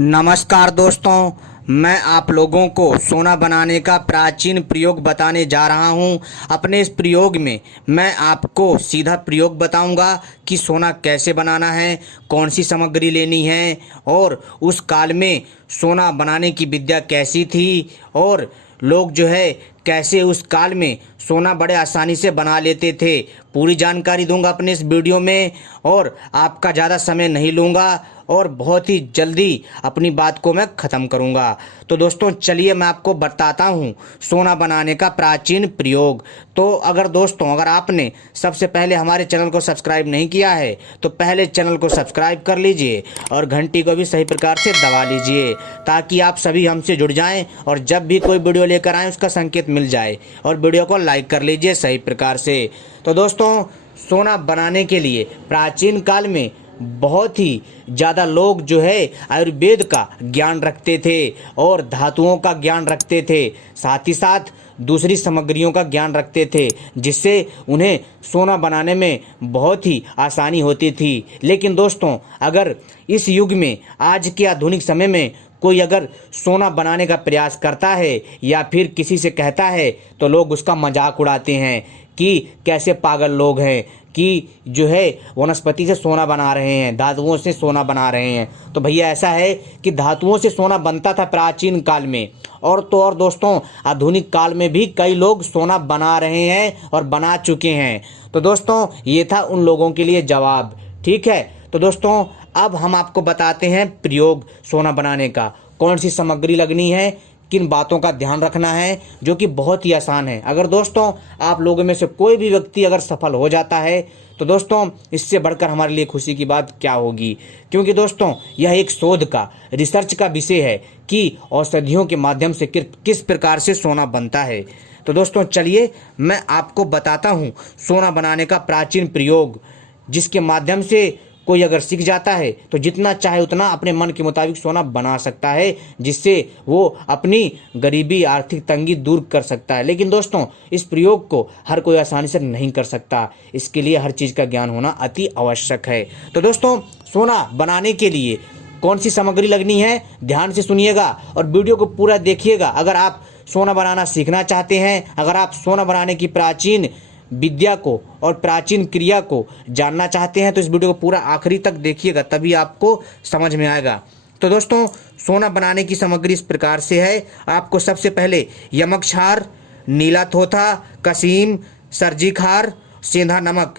नमस्कार दोस्तों, मैं आप लोगों को सोना बनाने का प्राचीन प्रयोग बताने जा रहा हूं। अपने इस प्रयोग में मैं आपको सीधा प्रयोग बताऊंगा कि सोना कैसे बनाना है, कौन सी सामग्री लेनी है और उस काल में सोना बनाने की विद्या कैसी थी और लोग जो है कैसे उस काल में सोना बड़े आसानी से बना लेते थे। पूरी जानकारी दूंगा अपने इस वीडियो में और आपका ज़्यादा समय नहीं लूँगा और बहुत ही जल्दी अपनी बात को मैं ख़त्म करूंगा। तो दोस्तों चलिए मैं आपको बताता हूं सोना बनाने का प्राचीन प्रयोग। तो अगर आपने सबसे पहले हमारे चैनल को सब्सक्राइब नहीं किया है तो पहले चैनल को सब्सक्राइब कर लीजिए और घंटी को भी सही प्रकार से दबा लीजिए ताकि आप सभी हमसे जुड़ जाएं और जब भी कोई वीडियो लेकर आएँ उसका संकेत मिल जाए। और वीडियो को लाइक कर लीजिए सही प्रकार से। तो दोस्तों सोना बनाने के लिए प्राचीन काल में बहुत ही ज़्यादा लोग जो है आयुर्वेद का ज्ञान रखते थे और धातुओं का ज्ञान रखते थे, साथ ही साथ दूसरी सामग्रियों का ज्ञान रखते थे जिससे उन्हें सोना बनाने में बहुत ही आसानी होती थी। लेकिन दोस्तों अगर इस युग में आज के आधुनिक समय में कोई अगर सोना बनाने का प्रयास करता है या फिर किसी से कहता है तो लोग उसका मजाक उड़ाते हैं कि कैसे पागल लोग हैं कि जो है वनस्पति से सोना बना रहे हैं, धातुओं से सोना बना रहे हैं। तो भैया ऐसा है कि धातुओं से सोना बनता था प्राचीन काल में और तो और दोस्तों आधुनिक काल में भी कई लोग सोना बना रहे हैं और बना चुके हैं। तो दोस्तों ये था उन लोगों के लिए जवाब। ठीक है, तो दोस्तों अब हम आपको बताते हैं प्रयोग सोना बनाने का, कौन सी सामग्री लगनी है, किन बातों का ध्यान रखना है, जो कि बहुत ही आसान है। अगर दोस्तों आप लोगों में से कोई भी व्यक्ति अगर सफल हो जाता है तो दोस्तों इससे बढ़कर हमारे लिए खुशी की बात क्या होगी, क्योंकि दोस्तों यह एक शोध का रिसर्च का विषय है कि औषधियों के माध्यम से किस प्रकार से सोना बनता है। तो दोस्तों चलिए मैं आपको बताता हूँ सोना बनाने का प्राचीन प्रयोग, जिसके माध्यम से कोई अगर सीख जाता है तो जितना चाहे उतना अपने मन के मुताबिक सोना बना सकता है, जिससे वो अपनी गरीबी आर्थिक तंगी दूर कर सकता है। लेकिन दोस्तों इस प्रयोग को हर कोई आसानी से नहीं कर सकता, इसके लिए हर चीज़ का ज्ञान होना अति आवश्यक है। तो दोस्तों सोना बनाने के लिए कौन सी सामग्री लगनी है ध्यान से सुनिएगा और वीडियो को पूरा देखिएगा। अगर आप सोना बनाना सीखना चाहते हैं, अगर आप सोना बनाने की प्राचीन विद्या को और प्राचीन क्रिया को जानना चाहते हैं तो इस वीडियो को पूरा आखिरी तक देखिएगा, तभी आपको समझ में आएगा। तो दोस्तों सोना बनाने की सामग्री इस प्रकार से है। आपको सबसे पहले यमक क्षार, नीला थोथा, कसीम, सर्जी खार, सेंधा नमक,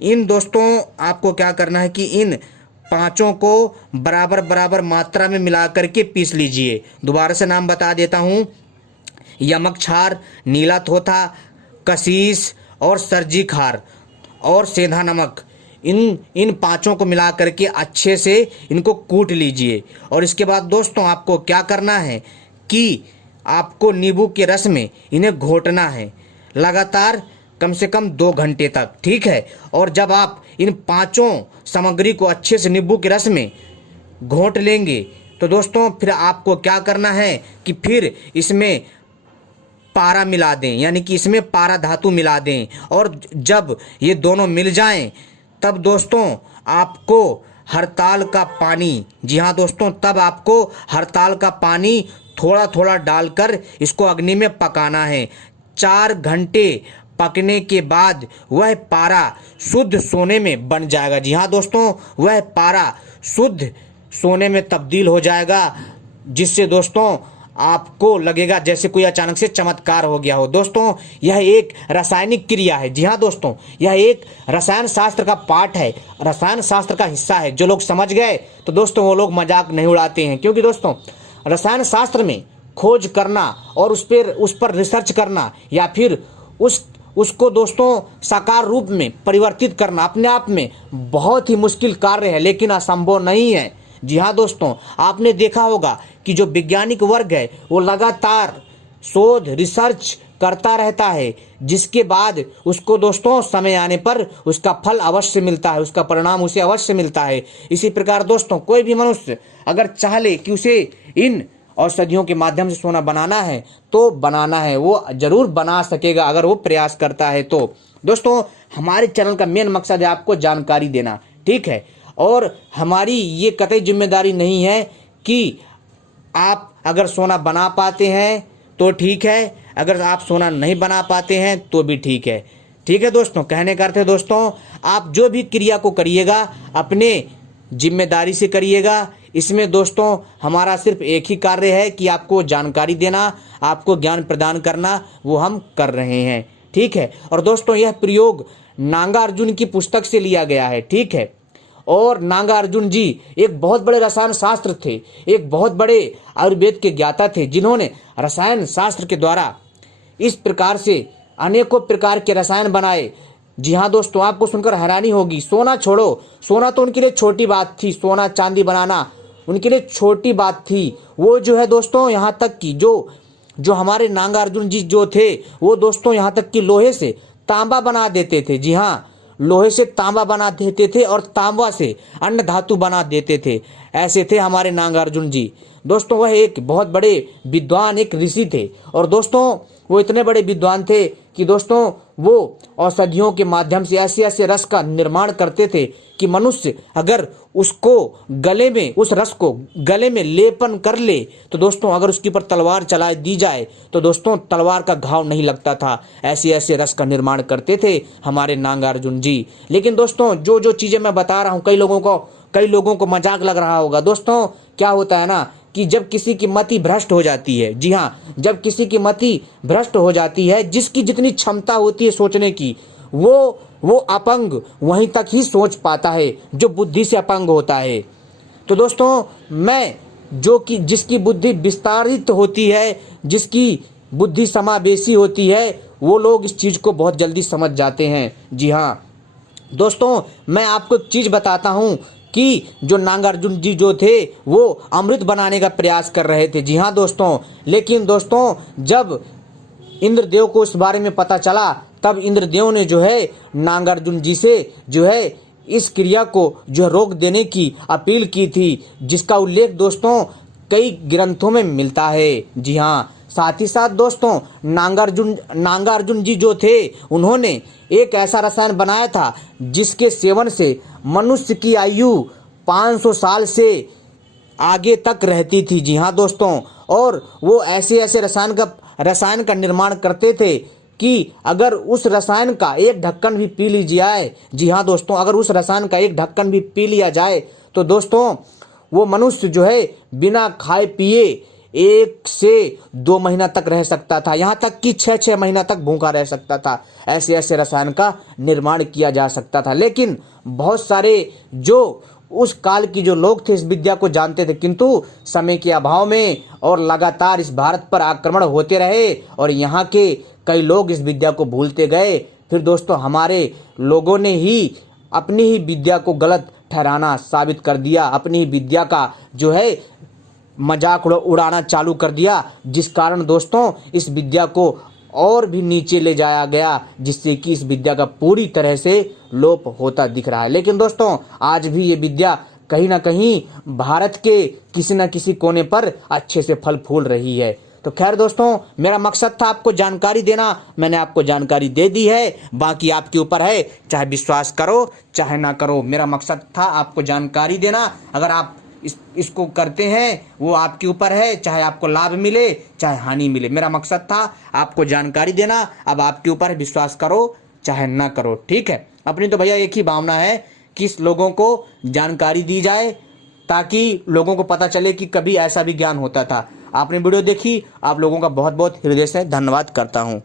इन दोस्तों आपको क्या करना है कि इन पांचों को बराबर बराबर मात्रा में मिला करके पीस लीजिए। दोबारा से नाम बता देता हूँ, यमक क्षार, नीला थोथा, कसीस और सर्जी खार और सेंधा नमक, इन पांचों को मिला करके अच्छे से इनको कूट लीजिए। और इसके बाद दोस्तों आपको क्या करना है कि आपको नींबू के रस में इन्हें घोटना है लगातार कम से कम 2 घंटे तक। ठीक है, और जब आप इन पांचों सामग्री को अच्छे से नींबू के रस में घोट लेंगे तो दोस्तों फिर आपको क्या करना है कि फिर इसमें पारा मिला दें, यानी कि इसमें पारा धातु मिला दें। और जब ये दोनों मिल जाएं तब दोस्तों आपको हरताल का पानी, जी हाँ दोस्तों, तब आपको हरताल का पानी थोड़ा थोड़ा डालकर इसको अग्नि में पकाना है। 4 घंटे पकने के बाद वह पारा शुद्ध सोने में बन जाएगा। जी हाँ दोस्तों, वह पारा शुद्ध सोने में तब्दील हो जाएगा, जिससे दोस्तों आपको लगेगा जैसे कोई अचानक से चमत्कार हो गया हो। दोस्तों यह एक रासायनिक क्रिया है। जी हाँ दोस्तों, यह एक रसायन शास्त्र का पार्ट है, रसायन शास्त्र का हिस्सा है। जो लोग समझ गए तो दोस्तों वो लोग मजाक नहीं उड़ाते हैं, क्योंकि दोस्तों रसायन शास्त्र में खोज करना और उस पर रिसर्च करना या फिर उसको दोस्तों साकार रूप में परिवर्तित करना अपने आप में बहुत ही मुश्किल कार्य है, लेकिन असंभव नहीं है। जी हाँ दोस्तों, आपने देखा होगा कि जो वैज्ञानिक वर्ग है वो लगातार शोध रिसर्च करता रहता है, जिसके बाद उसको दोस्तों समय आने पर उसका फल अवश्य मिलता है, उसका परिणाम उसे अवश्य मिलता है। इसी प्रकार दोस्तों कोई भी मनुष्य अगर चाह ले कि उसे इन औषधियों के माध्यम से सोना बनाना है तो बनाना है, वो जरूर बना सकेगा अगर वो प्रयास करता है। तो दोस्तों हमारे चैनल का मेन मकसद है आपको जानकारी देना, ठीक है, और हमारी ये कतई जिम्मेदारी नहीं है कि आप अगर सोना बना पाते हैं तो ठीक है, अगर आप सोना नहीं बना पाते हैं तो भी ठीक है। ठीक है दोस्तों, कहने का अर्थ है दोस्तों, आप जो भी क्रिया को करिएगा अपने जिम्मेदारी से करिएगा। इसमें दोस्तों हमारा सिर्फ एक ही कार्य है कि आपको जानकारी देना, आपको ज्ञान प्रदान करना, वो हम कर रहे हैं। ठीक है। और दोस्तों यह प्रयोग नागार्जुन की पुस्तक से लिया गया है। ठीक है। और नागार्जुन जी एक बहुत बड़े रसायन शास्त्र थे, एक बहुत बड़े आयुर्वेद के ज्ञाता थे, जिन्होंने रसायन शास्त्र के द्वारा इस प्रकार से अनेकों प्रकार के रसायन बनाए। जी हाँ दोस्तों, आपको सुनकर हैरानी होगी, सोना छोड़ो, सोना तो उनके लिए छोटी बात थी, सोना चांदी बनाना उनके लिए छोटी बात थी। वो जो है दोस्तों यहाँ तक कि जो हमारे नागार्जुन जी जो थे, वो दोस्तों यहाँ तक कि लोहे से तांबा बना देते थे। जी हाँ, लोहे से तांबा बना देते थे और तांबा से अन्य धातु बना देते थे। ऐसे थे हमारे नागार्जुन जी। दोस्तों वह एक बहुत बड़े विद्वान, एक ऋषि थे। और दोस्तों वो इतने बड़े विद्वान थे कि दोस्तों वो औषधियों के माध्यम से ऐसे ऐसे रस का निर्माण करते थे कि मनुष्य अगर उसको गले में, उस रस को गले में लेपन कर ले तो दोस्तों अगर उसके ऊपर तलवार चला दी जाए तो दोस्तों तलवार का घाव नहीं लगता था। ऐसे ऐसे रस का निर्माण करते थे हमारे नागार्जुन जी। लेकिन दोस्तों जो जो चीजें मैं बता रहा हूँ, कई लोगों को मजाक लग रहा होगा। दोस्तों क्या होता है ना कि जब किसी की मति भ्रष्ट हो जाती है, जी हाँ, जब किसी की मति भ्रष्ट हो जाती है, जिसकी जितनी क्षमता होती है सोचने की, वो अपंग वहीं तक ही सोच पाता है जो बुद्धि से अपंग होता है। तो दोस्तों मैं जिसकी बुद्धि विस्तारित होती है, जिसकी बुद्धि समावेशी होती है, वो लोग इस चीज को बहुत जल्दी समझ जाते हैं। जी हाँ दोस्तों, मैं आपको एक चीज बताता हूँ कि जो नागार्जुन जी जो थे वो अमृत बनाने का प्रयास कर रहे थे। जी हाँ दोस्तों, लेकिन दोस्तों जब इंद्रदेव को इस बारे में पता चला, तब इंद्रदेव ने जो है नागार्जुन जी से जो है इस क्रिया को जो रोक देने की अपील की थी, जिसका उल्लेख दोस्तों कई ग्रंथों में मिलता है। जी हाँ, साथ ही साथ दोस्तों नागार्जुन जी जो थे, उन्होंने एक ऐसा रसायन बनाया था जिसके सेवन से मनुष्य की आयु 500 साल से आगे तक रहती थी। जी हाँ दोस्तों, और वो ऐसे ऐसे रसायन का निर्माण करते थे कि अगर उस रसायन का एक ढक्कन भी पी ली जाए, जी हाँ दोस्तों, अगर उस रसायन का एक ढक्कन भी पी लिया जाए तो दोस्तों वो मनुष्य जो है बिना खाए पिए 1 से 2 महीना तक रह सकता था, यहाँ तक कि 6 महीना तक भूखा रह सकता था। ऐसे ऐसे रसायन का निर्माण किया जा सकता था। लेकिन बहुत सारे जो उस काल की जो लोग थे इस विद्या को जानते थे, किंतु समय के अभाव में और लगातार इस भारत पर आक्रमण होते रहे और यहाँ के कई लोग इस विद्या को भूलते गए। फिर दोस्तों हमारे लोगों ने ही अपनी ही विद्या को गलत ठहराना साबित कर दिया, अपनी ही विद्या का जो है मजाक उड़ाना चालू कर दिया, जिस कारण दोस्तों इस विद्या को और भी नीचे ले जाया गया, जिससे कि इस विद्या का पूरी तरह से लोप होता दिख रहा है। लेकिन दोस्तों आज भी ये विद्या कहीं ना कहीं भारत के किसी न किसी कोने पर अच्छे से फल फूल रही है। तो खैर दोस्तों, मेरा मकसद था आपको जानकारी देना, मैंने आपको जानकारी दे दी है, बाकी आपके ऊपर है, चाहे विश्वास करो चाहे ना करो। मेरा मकसद था आपको जानकारी देना, अगर आप इसको करते हैं वो आपके ऊपर है, चाहे आपको लाभ मिले चाहे हानि मिले। मेरा मकसद था आपको जानकारी देना, अब आपके ऊपर है, विश्वास करो चाहे ना करो। ठीक है, अपनी तो भैया एक ही भावना है कि लोगों को जानकारी दी जाए ताकि लोगों को पता चले कि कभी ऐसा भी ज्ञान होता था। आपने वीडियो देखी, आप लोगों का बहुत बहुत हृदय से धन्यवाद करता हूँ।